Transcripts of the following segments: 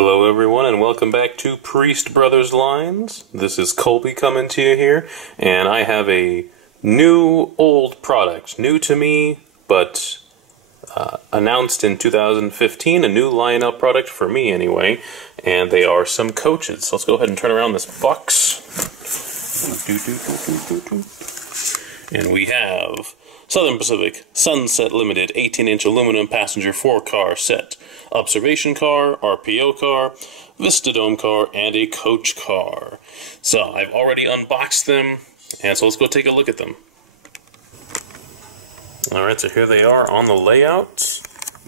Hello everyone and welcome back to Priest Brothers Lines. This is Colby coming to you here, and I have a new old product. New to me, but announced in 2015, a new Lionel product for me anyway, and they are some coaches. So let's go ahead and turn around this box. And we have Southern Pacific Sunset Limited 18-inch aluminum passenger 4-car set, observation car, RPO car, Vista Dome car, and a coach car. So I've already unboxed them, and so let's go take a look at them. Alright, so here they are on the layout.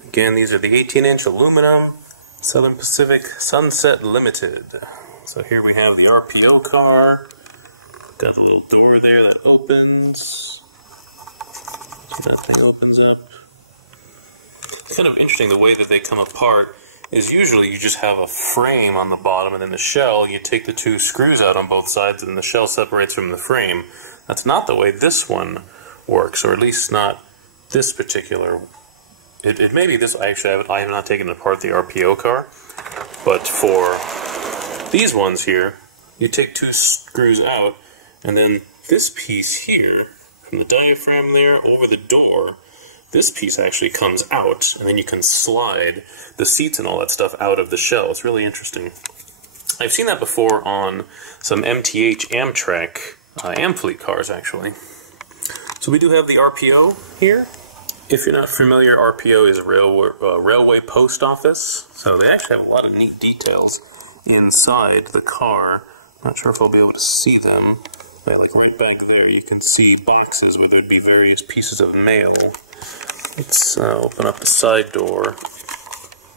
Again, these are the 18-inch aluminum Southern Pacific Sunset Limited. So here we have the RPO car. Got the little door there that opens. So that thing opens up. It's kind of interesting the way that they come apart is usually you just have a frame on the bottom and then the shell, you take the two screws out on both sides and the shell separates from the frame. That's not the way this one works, or at least not this particular. It may be this. Actually, I have not taken apart the RPO car, but for these ones here, you take two screws out and then this piece here, from the diaphragm there over the door, this piece actually comes out, and then you can slide the seats and all that stuff out of the shell. It's really interesting. I've seen that before on some MTH Amtrak Amfleet cars, actually. So we do have the RPO here. If you're not familiar, RPO is a railway post office. So they actually have a lot of neat details inside the car. Not sure if I'll be able to see them. Yeah, like right back there, you can see boxes where there'd be various pieces of mail. Let's open up the side door.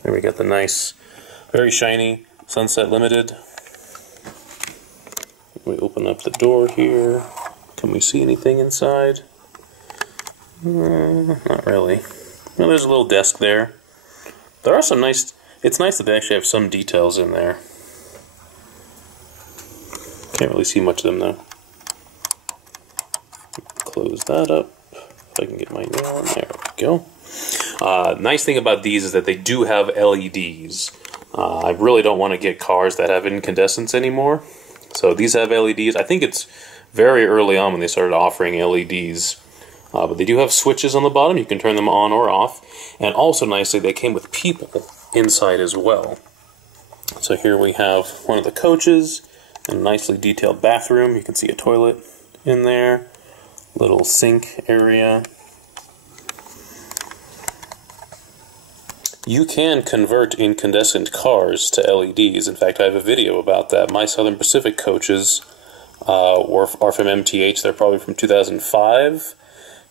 There we got the nice, very shiny Sunset Limited. We open up the door here. Can we see anything inside? Not really. Well, there's a little desk there. There are some nice, it's nice that they actually have some details in there. Can't really see much of them though. Close that up. If I can get my nail in there, we go. Nice thing about these is that they do have LEDs. I really don't want to get cars that have incandescents anymore. So these have LEDs. I think it's very early on when they started offering LEDs. But they do have switches on the bottom. You can turn them on or off. And also nicely, they came with people inside as well. So here we have one of the coaches. A nicely detailed bathroom. You can see a toilet in there. Little sink area. You can convert incandescent cars to LEDs. In fact, I have a video about that. My Southern Pacific coaches are from MTH. They're probably from 2005.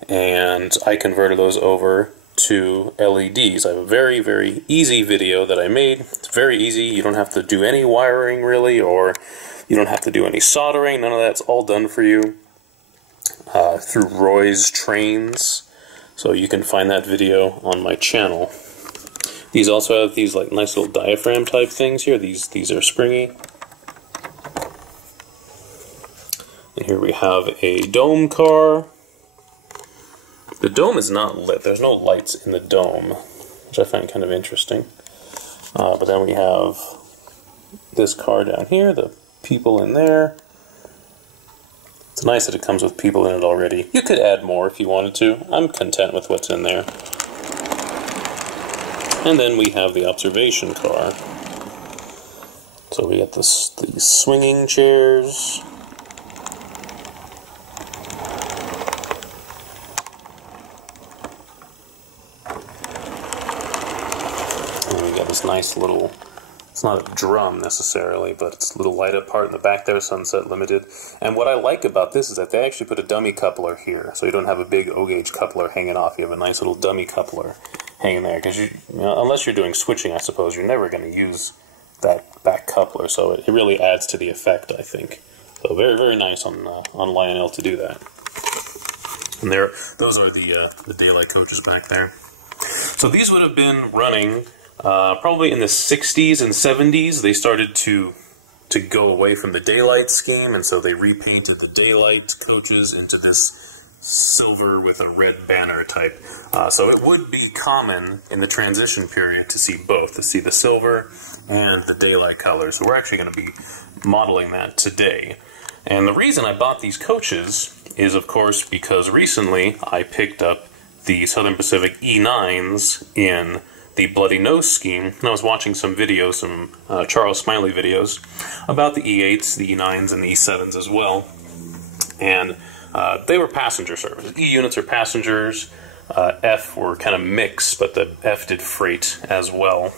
And I converted those over to LEDs. I have a very, very easy video that I made. It's very easy. You don't have to do any wiring, really, or you don't have to do any soldering. None of that's all done for you. Through Roy's Trains, so you can find that video on my channel. These also have these like nice little diaphragm type things here. These are springy. And here we have a dome car. The dome is not lit. There's no lights in the dome, which I find kind of interesting. But then we have this car down here, the people in there. It's nice that it comes with people in it already. You could add more if you wanted to. I'm content with what's in there. And then we have the observation car. So we got these swinging chairs. And we got this nice little, it's not a drum necessarily, but it's a little light up part in the back there, Sunset Limited. And what I like about this is that they actually put a dummy coupler here, so you don't have a big O-gauge coupler hanging off. You have a nice little dummy coupler hanging there, because unless you're doing switching, I suppose, you're never going to use that back coupler, so it really adds to the effect, I think. So very, very nice on Lionel to do that. And those are the Daylight coaches back there. So these would have been running probably in the 60s and 70s. They started to go away from the Daylight scheme, and so they repainted the Daylight coaches into this silver with a red banner type. So it would be common in the transition period to see both, to see the silver and the daylight colors. So we're actually going to be modeling that today. And the reason I bought these coaches is, of course, because recently I picked up the Southern Pacific E9s in the Bloody Nose scheme, and I was watching some videos, some Charles Smiley videos, about the E8s, the E9s, and the E7s as well. And they were passenger service. E units are passengers, F were kind of mixed, but the F did freight as well.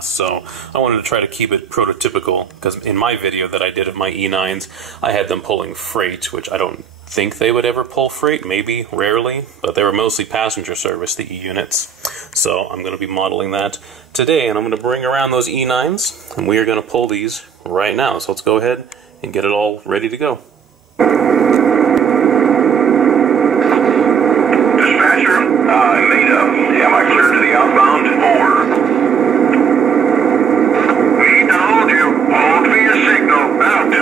So I wanted to try to keep it prototypical, because in my video that I did of my E9s, I had them pulling freight, which I don't think they would ever pull freight, maybe, rarely, but they were mostly passenger service, the E units. So I'm going to be modeling that today, and I'm going to bring around those E9s, and we are going to pull these right now. So let's go ahead and get it all ready to go. Dispatcher, made up. Am I clear to the outbound? Over. We told you. Hold for your signal. Out.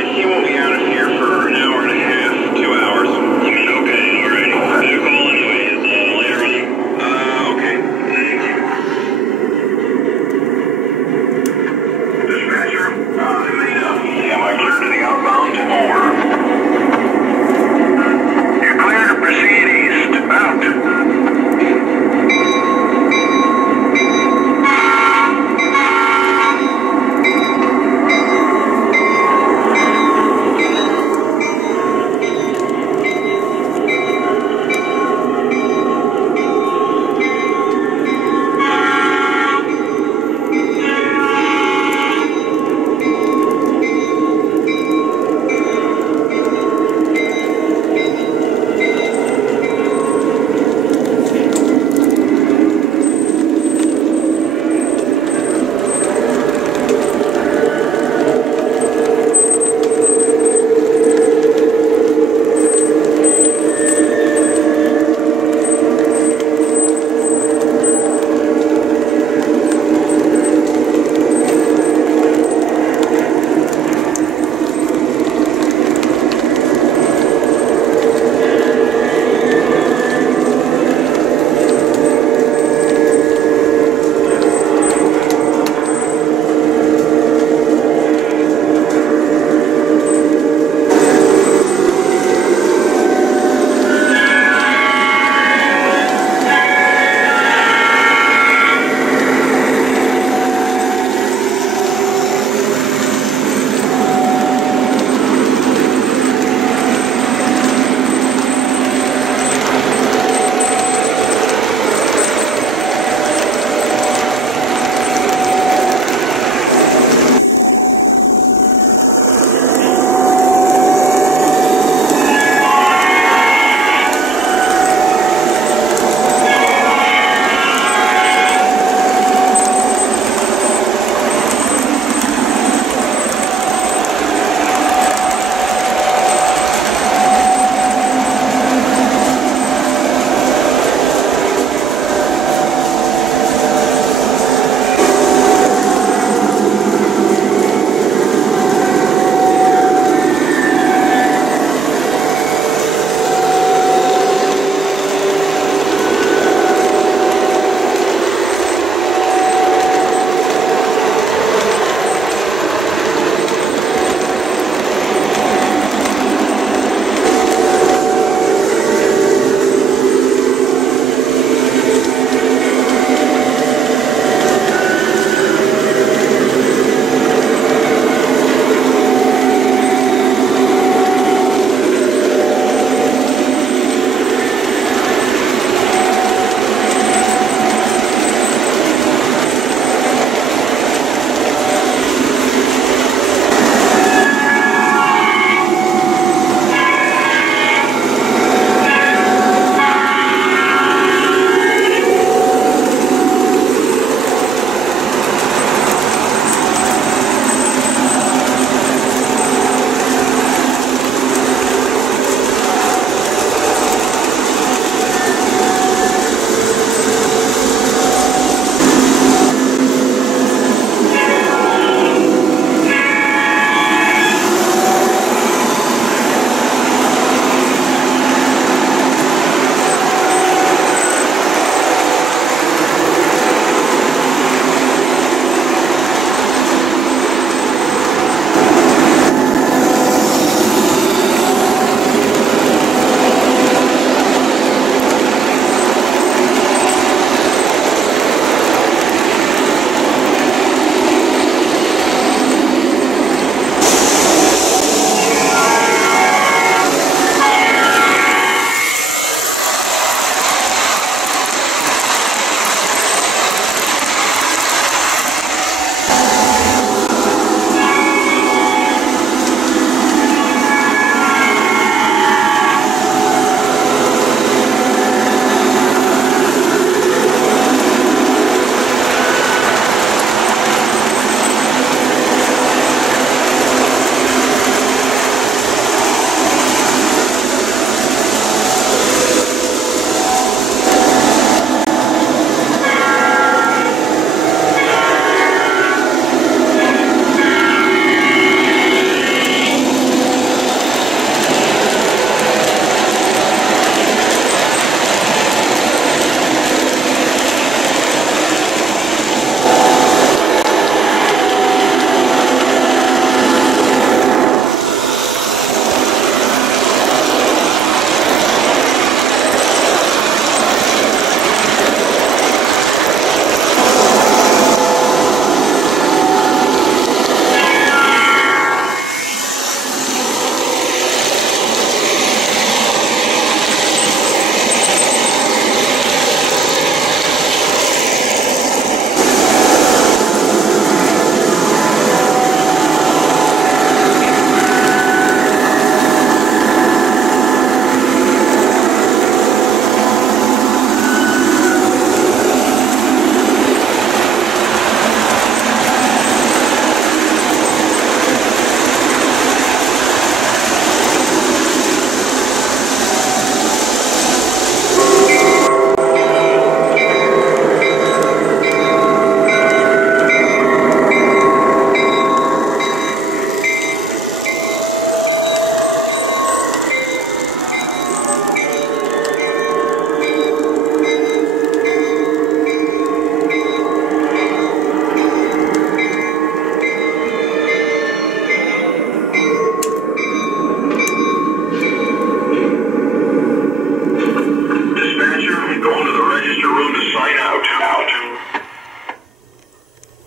He won't be out of here for an hour and a half, 2 hours. You mean okay?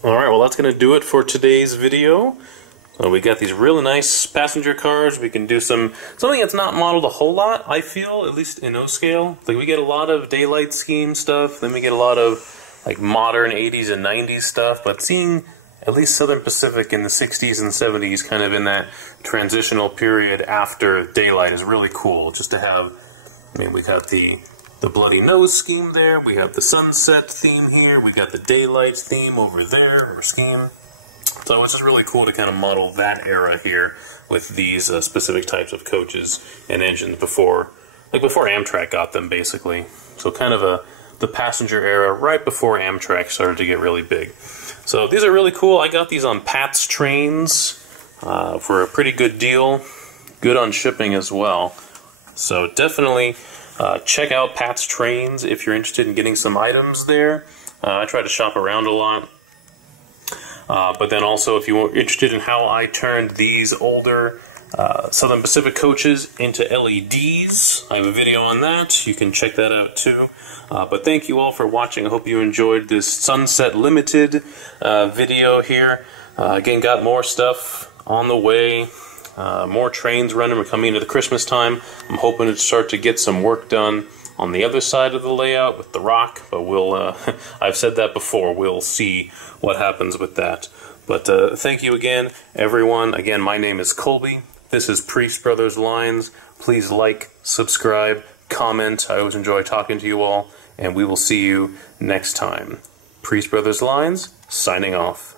Alright, well that's going to do it for today's video. We got these really nice passenger cars. We can do something that's not modeled a whole lot, I feel, at least in O-scale. Like, we get a lot of daylight scheme stuff, then we get a lot of like modern 80s and 90s stuff, but seeing at least Southern Pacific in the 60s and 70s, kind of in that transitional period after daylight, is really cool. Just to have, I mean, we got the bloody nose scheme there, we have the sunset theme here, we got the daylight theme over there, or scheme. So it's just really cool to kind of model that era here with these specific types of coaches and engines before Amtrak got them, basically. So kind of the passenger era right before Amtrak started to get really big. So these are really cool. I got these on Pat's Trains for a pretty good deal. Good on shipping as well. So definitely check out Pat's Trains if you're interested in getting some items there. I try to shop around a lot. But then also, if you're interested in how I turned these older Southern Pacific coaches into LEDs, I have a video on that. You can check that out too. But thank you all for watching. I hope you enjoyed this Sunset Limited video here. Again, got more stuff on the way. More trains running. We're coming into the Christmas time. I'm hoping to start to get some work done on the other side of the layout with the rock, but we'll, I've said that before, we'll see what happens with that. But thank you again, everyone. Again, my name is Colby. This is Priest Brothers Lines. Please like, subscribe, comment. I always enjoy talking to you all, and we will see you next time. Priest Brothers Lines, signing off.